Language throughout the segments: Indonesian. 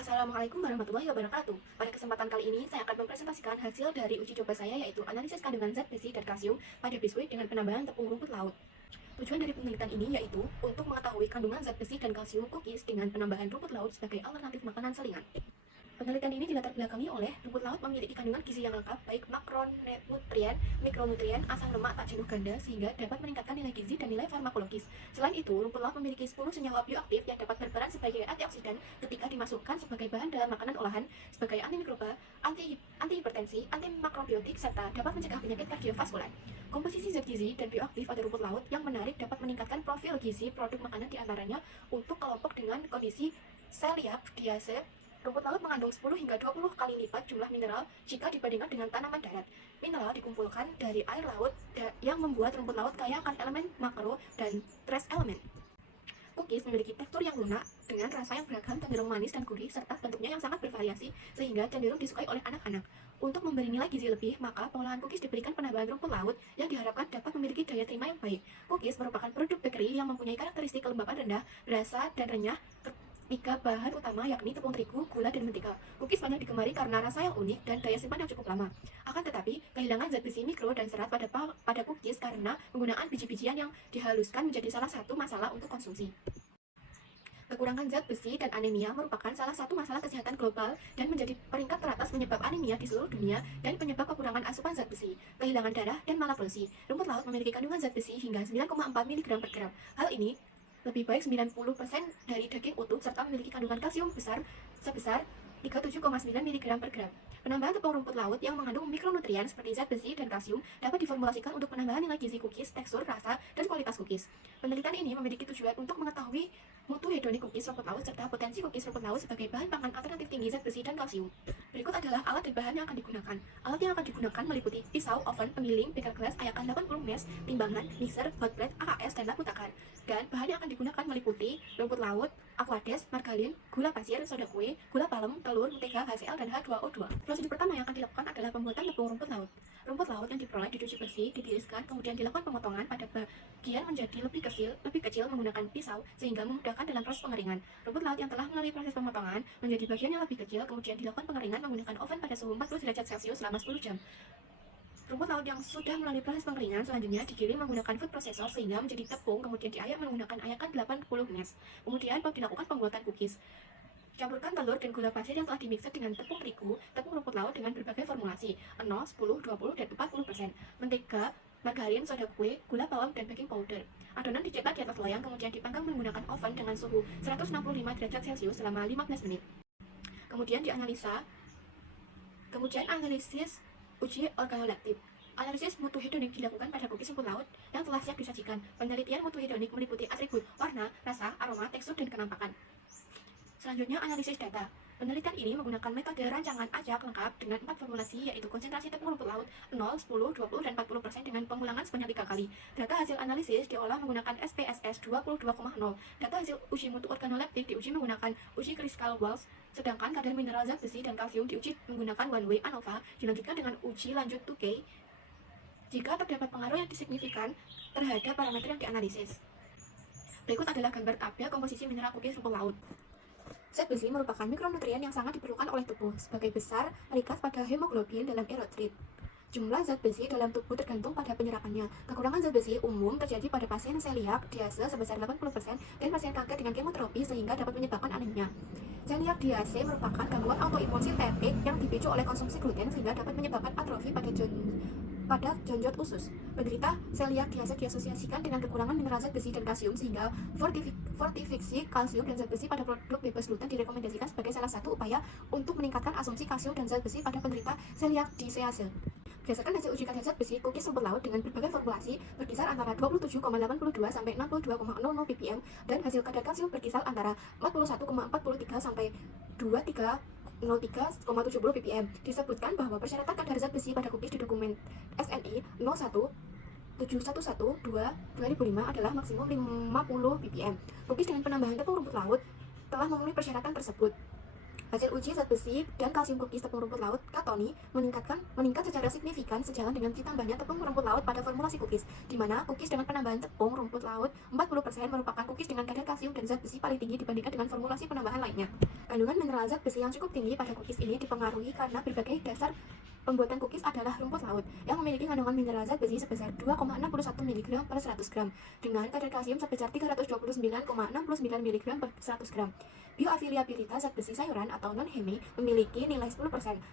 Assalamualaikum warahmatullahi wabarakatuh. Pada kesempatan kali ini, saya akan mempresentasikan hasil dari uji coba saya, yaitu analisis kandungan zat besi dan kalsium pada biskuit dengan penambahan tepung rumput laut. Tujuan dari penelitian ini yaitu untuk mengetahui kandungan zat besi dan kalsium cookies dengan penambahan rumput laut sebagai alternatif makanan selingan. Penelitian ini dilatar belakangi oleh rumput laut memiliki kandungan gizi yang lengkap, baik makronutrien, mikronutrien, asam lemak tak jenuh ganda, sehingga dapat meningkatkan nilai gizi dan nilai farmakologis. Selain itu, rumput laut memiliki 10 senyawa bioaktif yang dapat berperan sebagai antioksidan ketika dimasukkan sebagai bahan dalam makanan olahan, sebagai antimikroba, antihipertensi, antimakrobiotik, serta dapat mencegah penyakit kardiovaskular. Komposisi zat gizi dan bioaktif pada rumput laut yang menarik dapat meningkatkan profil gizi produk makanan diantaranya untuk kelompok dengan kondisi celiac diase. Rumput laut mengandung 10 hingga 20 kali lipat jumlah mineral jika dibandingkan dengan tanaman darat. Mineral dikumpulkan dari air laut yang membuat rumput laut kaya akan elemen makro dan trace element. Cookies memiliki tekstur yang lunak dengan rasa yang beragam, cenderung manis dan gurih, serta bentuknya yang sangat bervariasi sehingga cenderung disukai oleh anak-anak. Untuk memberi nilai gizi lebih, maka pengolahan cookies diberikan penambahan rumput laut yang diharapkan dapat memiliki daya terima yang baik. Cookies merupakan produk bakery yang mempunyai karakteristik kelembapan rendah, berasa dan renyah. Tiga bahan utama yakni tepung terigu, gula, dan mentega. Cookies banyak digemari karena rasa yang unik dan daya simpan yang cukup lama. Akan tetapi, kehilangan zat besi mikro dan serat pada cookies karena penggunaan biji-bijian yang dihaluskan menjadi salah satu masalah untuk konsumsi. Kekurangan zat besi dan anemia merupakan salah satu masalah kesehatan global dan menjadi peringkat teratas penyebab anemia di seluruh dunia dan penyebab kekurangan asupan zat besi, kehilangan darah, dan malabsorpsi. Rumput laut memiliki kandungan zat besi hingga 9,4 mg per gram. Hal ini lebih baik 90% dari daging utuh serta memiliki kandungan kalsium sebesar 37,9 mg per gram. Penambahan tepung rumput laut yang mengandung mikronutrien seperti zat besi dan kalsium dapat diformulasikan untuk penambahan nilai gizi cookies, tekstur, rasa, dan kualitas cookies. Penelitian ini memiliki tujuan untuk mengetahui mutu hedonik cookies rumput laut serta potensi cookies rumput laut sebagai bahan pangan alternatif tinggi zat besi dan kalsium. Berikut adalah alat dan bahan yang akan digunakan. Alat yang akan digunakan meliputi pisau, oven, penggiling, beaker glass, ayakan 80 mesh, timbangan, mixer, hot plate, AKS, dan lampu takar. Dan bahan yang akan digunakan meliputi rumput laut, aquades, margarin, gula pasir, soda kue, gula palem, telur, mentega, HCl, dan H2O2. Prosedur pertama yang akan dilakukan adalah pembuatan tepung rumput laut. Rumput laut yang diperoleh dicuci bersih, ditiriskan, kemudian dilakukan pemotongan pada bagian menjadi lebih kecil menggunakan pisau sehingga memudahkan dalam proses pengeringan. Rumput laut yang telah melalui proses pemotongan menjadi bagian yang lebih kecil, kemudian dilakukan pengeringan menggunakan oven pada suhu 40 derajat Celcius selama 10 jam. Rumput laut yang sudah melalui proses pengeringan selanjutnya digiling menggunakan food processor sehingga menjadi tepung, kemudian diayak menggunakan ayakan 80 mesh. Kemudian dilakukan pembuatan cookies. Campurkan telur dan gula pasir yang telah dimixer dengan tepung terigu, tepung rumput laut dengan berbagai formulasi 0, 10, 20, dan 40%, mentega, margarin, soda kue, gula palem, dan baking powder. Adonan dicetak di atas loyang, kemudian dipanggang menggunakan oven dengan suhu 165 derajat Celcius selama 15 menit. Kemudian analisis uji organoleptik. Analisis mutu hedonik dilakukan pada cookies rumput laut yang telah siap disajikan. Penelitian mutu hedonik meliputi atribut warna, rasa, aroma, tekstur, dan kenampakan. Selanjutnya, analisis data. Penelitian ini menggunakan metode rancangan acak lengkap dengan 4 formulasi, yaitu konsentrasi tepung rumput laut 0, 10, 20, dan 40% dengan pengulangan sebanyak 3 kali. Data hasil analisis diolah menggunakan SPSS 22,0. Data hasil uji mutu organoleptik diuji menggunakan uji Crystal Walls, sedangkan kadar mineral zat besi dan kalsium diuji menggunakan one way ANOVA, dilanjutkan dengan uji lanjut 2K jika terdapat pengaruh yang signifikan terhadap parameter yang dianalisis. Berikut adalah gambar tabel komposisi mineral cookies rumput laut. Zat besi merupakan mikronutrien yang sangat diperlukan oleh tubuh, sebagai besar rikas pada hemoglobin dalam erotrit. Jumlah zat besi dalam tubuh tergantung pada penyerapannya. Kekurangan zat besi umum terjadi pada pasien celiac diase sebesar 80% dan pasien kanker dengan kemoterapi sehingga dapat menyebabkan anemia. Celiac diase merupakan gangguan autoimun sintetik yang dipicu oleh konsumsi gluten sehingga dapat menyebabkan atrofi pada jonjot usus. Penderita celiac diase diasosiasikan dengan kekurangan mineral zat besi dan kalsium sehingga fortifiksi kalsium dan zat besi pada produk bebas gluten direkomendasikan sebagai salah satu upaya untuk meningkatkan asumsi kalsium dan zat besi pada penderita celiac disease. Berdasarkan hasil uji kadar zat besi, cookies rumput laut dengan berbagai formulasi berkisar antara 27,82 sampai 62,00 ppm dan hasil kadar kalsium berkisar antara 41,43 sampai 23,03,70 ppm. Disebutkan bahwa persyaratan kadar zat besi pada cookies di dokumen SNI 017112-2005 adalah maksimum 50 ppm. Cookies dengan penambahan tepung rumput laut telah memenuhi persyaratan tersebut. Hasil uji zat besi dan kalsium cookies tepung rumput laut Katoni meningkat secara signifikan sejalan dengan ditambahnya tepung rumput laut pada formulasi cookies, di mana cookies dengan penambahan tepung rumput laut 40% merupakan cookies dengan kadar kalsium dan zat besi paling tinggi dibandingkan dengan formulasi penambahan lainnya. Kandungan mineral zat besi yang cukup tinggi pada cookies ini dipengaruhi karena berbagai dasar pembuatan cookies adalah rumput laut yang memiliki kandungan mineral zat besi sebesar 2,61 mg per 100 gram dengan kadar kalsium sebesar 329,69 mg per 100 gram. Bioavailabilitas zat besi sayuran atau non-heme memiliki nilai 10%.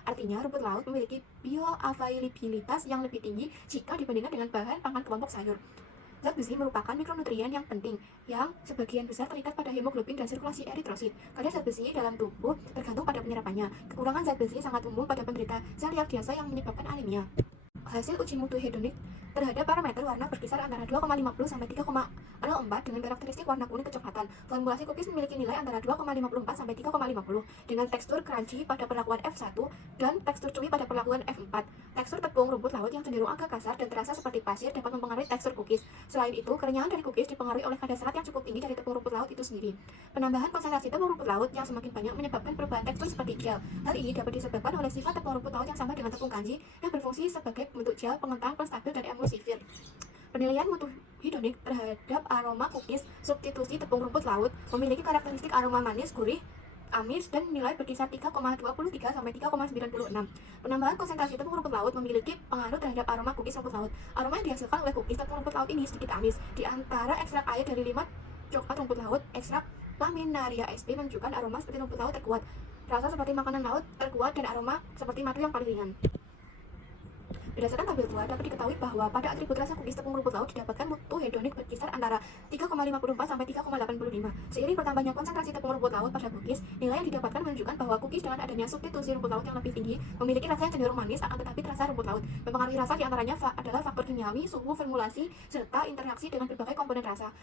Artinya rumput laut memiliki bioavailabilitas yang lebih tinggi jika dibandingkan dengan bahan pangan kelompok sayur. Zat besi merupakan mikronutrien yang penting yang sebagian besar terikat pada hemoglobin dan sirkulasi eritrosit. Kadar zat besi dalam tubuh tergantung pada penyerapannya. Kekurangan zat besi sangat umum pada penderita celiac diase yang menyebabkan anemia. Hasil uji mutu hedonik terhadap parameter warna berkisar antara 2,50 sampai 3,04 dengan karakteristik warna kuning kecoklatan. Formulasi cookies memiliki nilai antara 2,54 sampai 3,50 dengan tekstur crunchy pada perlakuan F1 dan tekstur chewy pada perlakuan F4. Tekstur tepung rumput laut yang cenderung agak kasar dan terasa seperti pasir dapat mempengaruhi tekstur cookies. Selain itu, kerenyahan dari cookies dipengaruhi oleh kadar serat yang cukup tinggi dari tepung rumput laut itu sendiri. Penambahan konsentrasi tepung rumput laut yang semakin banyak menyebabkan perubahan tekstur seperti gel. Hal ini dapat disebabkan oleh sifat tepung rumput laut yang sama dengan tepung kanji yang berfungsi sebagai bentuk gel, pengental, stabil, dan emulsifir. Penilaian mutu hedonik terhadap aroma cookies substitusi tepung rumput laut memiliki karakteristik aroma manis, gurih, amis, dan nilai berkisar 3,23 sampai 3,96. Penambahan konsentrasi tepung rumput laut memiliki pengaruh terhadap aroma cookies rumput laut. Aroma yang dihasilkan oleh cookies tepung rumput laut ini sedikit amis. Di antara ekstrak air dari 5 coklat rumput laut, ekstrak Laminaria sp menunjukkan aroma seperti rumput laut terkuat, rasa seperti makanan laut terkuat, dan aroma seperti madu yang paling ringan. Berdasarkan tabel tua, dapat diketahui bahwa pada atribut rasa cookies tepung rumput laut didapatkan mutu hedonik berkisar antara 3,54 sampai 3,85. Seiring bertambahnya konsentrasi tepung rumput laut pada cookies, nilai yang didapatkan menunjukkan bahwa cookies dengan adanya substitusi rumput laut yang lebih tinggi memiliki rasa yang cenderung manis akan tetapi terasa rumput laut. Mempengaruhi rasa diantaranya adalah faktor kimiawi, suhu, formulasi, serta interaksi dengan berbagai komponen rasa.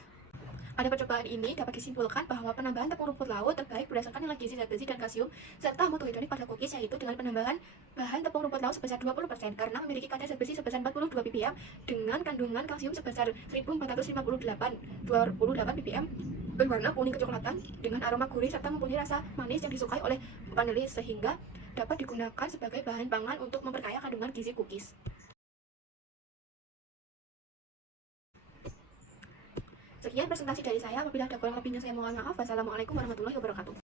Pada percobaan ini dapat disimpulkan bahwa penambahan tepung rumput laut terbaik berdasarkan nilai gizi zat besi dan kalsium serta mutu hedonik pada cookies, yaitu dengan penambahan bahan tepung rumput laut sebesar 20% karena memiliki kadar zat besi sebesar 42 ppm dengan kandungan kalsium sebesar 1458 ppm, berwarna kuning kecoklatan dengan aroma gurih serta mempunyai rasa manis yang disukai oleh panelis sehingga dapat digunakan sebagai bahan pangan untuk memperkaya kandungan gizi cookies. Sekian presentasi dari saya. Apabila ada kurang lebihnya saya mohon maaf. Wassalamualaikum warahmatullahi wabarakatuh.